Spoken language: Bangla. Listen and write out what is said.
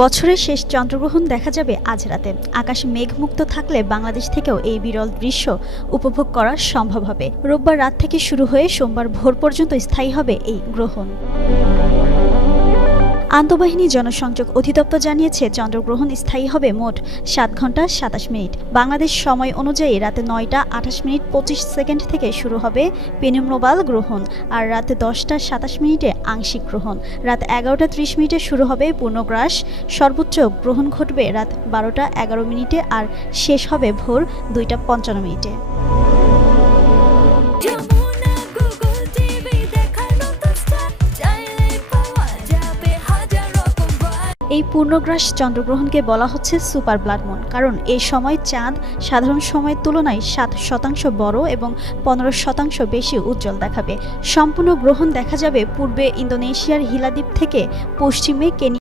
বছরের শেষ চন্দ্রগ্রহণ দেখা যাবে আজ রাতে। আকাশে মেঘমুক্ত থাকলে বাংলাদেশ থেকেও এই বিরল দৃশ্য উপভোগ করা সম্ভব হবে। রোববার রাত থেকে শুরু হয়ে সোমবার ভোর পর্যন্ত স্থায়ী হবে এই গ্রহণ। আন্তঃবাহিনী জনসংযোগ অধিদপ্তর জানিয়েছে, চন্দ্রগ্রহণ স্থায়ী হবে মোট 7 ঘন্টা 27 মিনিট। বাংলাদেশ সময় অনুযায়ী রাতে 9টা 28 মিনিট 25 সেকেন্ড থেকে শুরু হবে পেনুম্রবাল গ্রহণ, আর রাতে 10টা 27 মিনিটে আংশিক গ্রহণ। রাত 11টা 30 মিনিটে শুরু হবে পূর্ণগ্রাস। সর্বোচ্চ গ্রহণ ঘটবে রাত 12টা 11 মিনিটে আর শেষ হবে ভোর 2টা 55 মিনিটে। এই পূর্ণগ্রাস চন্দ্রগ্রহণকে বলা হচ্ছে সুপার ব্লাড মুন, কারণ এই সময় চাঁদ সাধারণ সময়ের তুলনায় 7% বড় এবং 15% বেশি উজ্জ্বল দেখাবে। সম্পূর্ণ গ্রহণ দেখা যাবে পূর্বে ইন্দোনেশিয়ার হিলা দ্বীপ থেকে পশ্চিমে কেনিয়া